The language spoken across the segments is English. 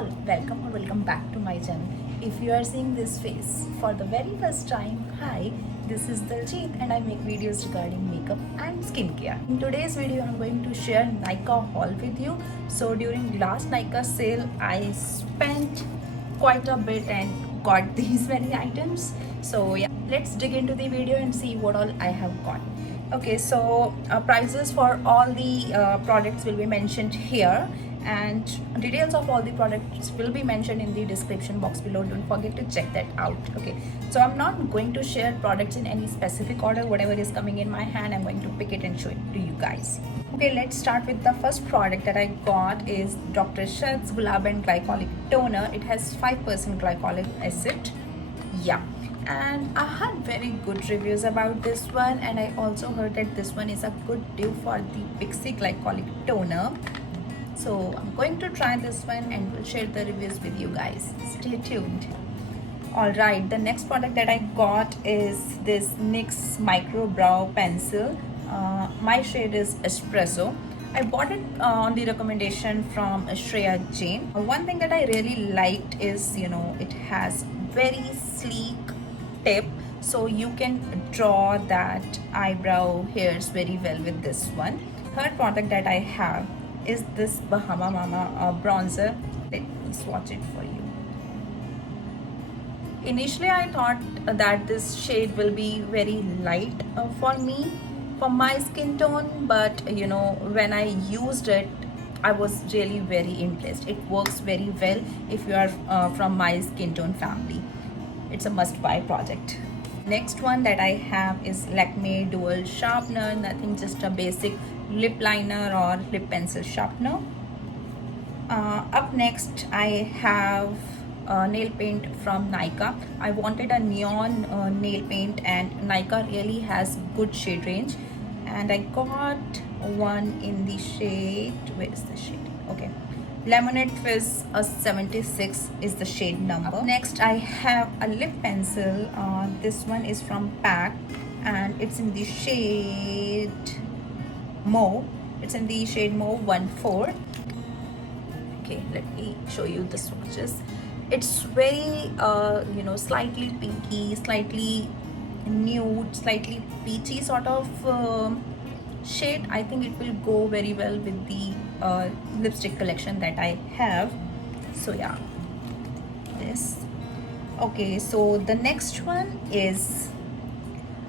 all, welcome back to my channel. If you are seeing this face for the very first time, hi, this is Daljeet and I make videos regarding makeup and skincare. In today's video, I'm going to share Nykaa haul with you. So during last Nykaa sale, I spent quite a bit and got these many items. So yeah, let's dig into the video and see what all I have got. Okay, so prices for all the products will be mentioned here, and details of all the products will be mentioned in the description box below. Don't forget to check that out. Okay, so I'm not going to share products in any specific order. Whatever is coming in my hand, I'm going to pick it and show it to you guys. Okay, let's start with the first product that I got is Dr. Sheth's Gulab and Glycolic Toner. It has 5% glycolic acid. Yeah, and I had very good reviews about this one, and I also heard that this one is a good deal for the Pixi Glycolic Toner. So I'm going to try this one and will share the reviews with you guys. Stay tuned. Alright, the next product that I got is this NYX Micro Brow Pencil. My shade is Espresso. I bought it on the recommendation from Shreya Jain. One thing that I really liked is, it has very sleek tip, so you can draw that eyebrow hairs very well with this one. Third product that I have is this Bahama Mama bronzer. Let me swatch it for you. Initially I thought that this shade will be very light for me, for my skin tone, but when I used it, I was really very impressed. It works very well if you are from my skin tone family. It's a must buy product. Next one that I have is Lakme Dual Sharpener. Nothing, just a basic lip liner or lip pencil sharpener. Up next I have nail paint from Nykaa. I wanted a neon nail paint, and Nykaa really has good shade range, and I got one in the shade, where is the shade? Okay, Lemonade Fizz 76 is the shade number. Up next I have a lip pencil. This one is from PAC and it's in the shade Mauve. It's in the shade Mauve 14. Okay, let me show you the swatches. It's very slightly pinky, slightly nude, slightly peachy sort of shade. I think it will go very well with the lipstick collection that I have. So yeah, this. Okay, so the next one is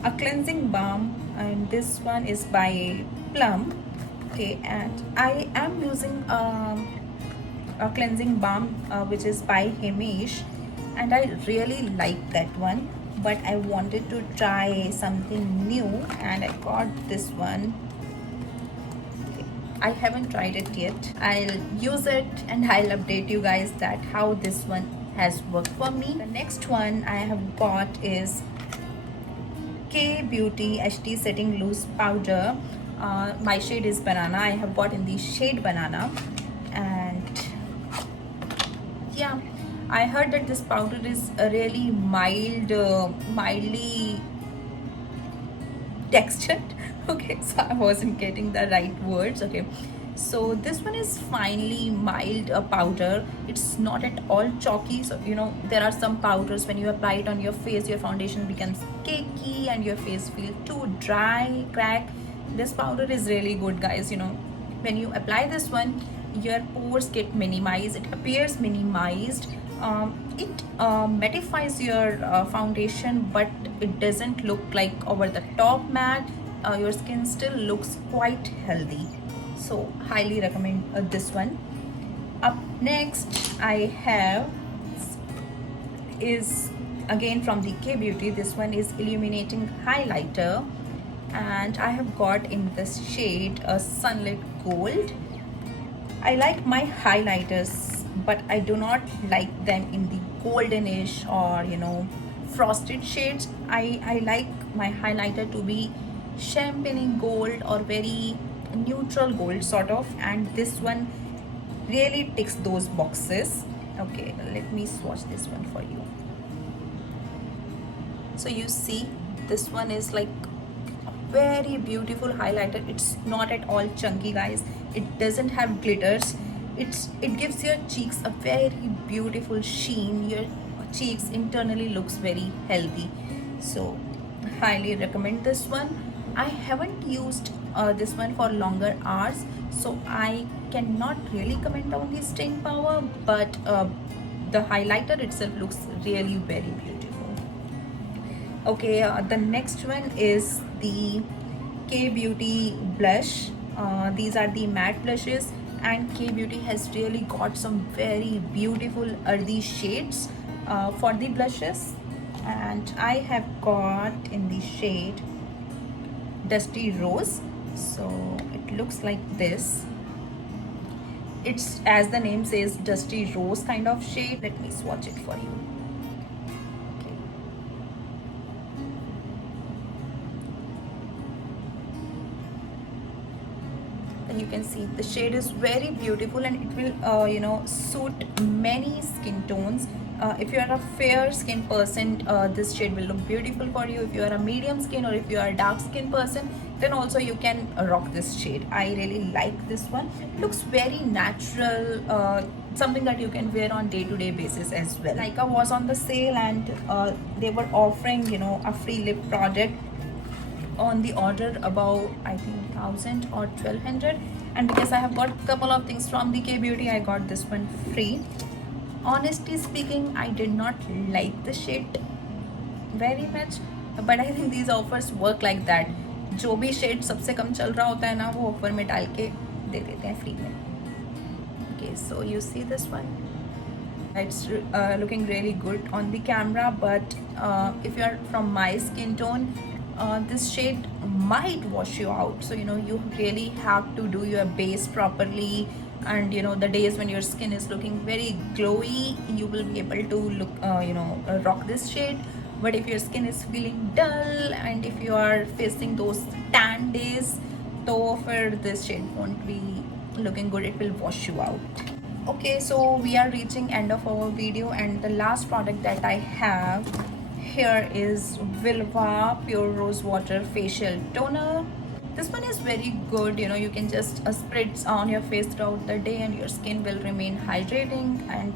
a cleansing balm, and this one is by Plum. Okay, and I am using a cleansing balm which is by Hemish, and I really like that one, but I wanted to try something new and I got this one. Okay, I haven't tried it yet. I'll use it and I'll update you guys that how this one has worked for me. The next one I have got is K Beauty HD Setting Loose Powder. My shade is Banana. I have got in the shade Banana, and yeah, I heard that this powder is really mildly textured. Okay, so I wasn't getting the right words. Okay, so this one is finely mild powder. It's not at all chalky. So there are some powders, when you apply it on your face, your foundation becomes cakey and your face feels too dry, crack. This powder is really good, guys. When you apply this one, your pores get minimized. It appears minimized. It mattifies your foundation, but it doesn't look like over the top matte. Your skin still looks quite healthy, so highly recommend this one. Up next I have is again from the K Beauty. This one is Illuminating Highlighter, and I have got in this shade a Sunlit Gold. I like my highlighters, but I do not like them in the goldenish or frosted shades. I like my highlighter to be champagne gold or very neutral gold sort of, and this one really ticks those boxes. Okay, let me swatch this one for you. So you see, this one is like a very beautiful highlighter. It's not at all chunky, guys. It doesn't have glitters. it gives your cheeks a very beautiful sheen. Your cheeks internally looks very healthy. So highly recommend this one. I haven't used this one for longer hours, so I cannot really comment on the staying power, but the highlighter itself looks really very beautiful. Okay, the next one is the K Beauty blush. These are the matte blushes, and K Beauty has really got some very beautiful earthy shades for the blushes. And I have got in the shade Dusty Rose. So it looks like this. It's, as the name says, Dusty Rose kind of shade. Let me swatch it for you. Okay. And you can see the shade is very beautiful, and it will suit many skin tones. If you are a fair skin person, this shade will look beautiful for you. If you are a medium skin, or if you are a dark skin person, then also you can rock this shade. I really like this one. It looks very natural, something that you can wear on day-to-day basis as well. Nykaa was on the sale, and they were offering a free lip product on the order above, I think, 1000 or 1200. And because I have got a couple of things from the K Beauty, I got this one free. Honestly speaking, I did not like the shade very much, but I think these offers work like that. जो भी shade सबसे कम चल रहा होता है ना, वो offer में डाल के दे देते हैं फ्री में. Okay, so you see this one. It's looking really good on the camera, but if you are from my skin tone, this shade might wash you out. So you really have to do your base properly, and the days when your skin is looking very glowy, you will be able to look rock this shade. But if your skin is feeling dull, and if you are facing those tan days, so for this shade won't be looking good. It will wash you out. Okay, so we are reaching end of our video, and the last product that I have here is Vilva Pure Rose Water Facial Toner. This one is very good. You can just spread on your face throughout the day, and your skin will remain hydrating. And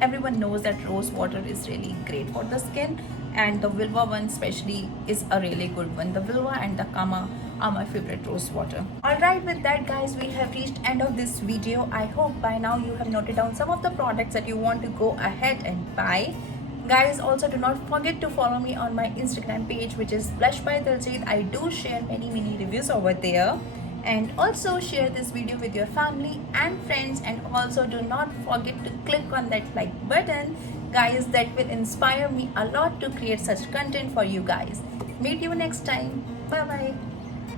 everyone knows that rose water is really great for the skin, and the Vilva one especially is a really good one. The Vilva and the Kama are my favorite rose water. Alright, with that guys, we have reached end of this video. I hope by now you have noted down some of the products that you want to go ahead and buy. Guys, also do not forget to follow me on my Instagram page, which is Blush by Diljit. I do share many reviews over there. And also share this video with your family and friends, and also do not forget to click on that like button, guys. That will inspire me a lot to create such content for you guys. Meet you next time. Bye bye.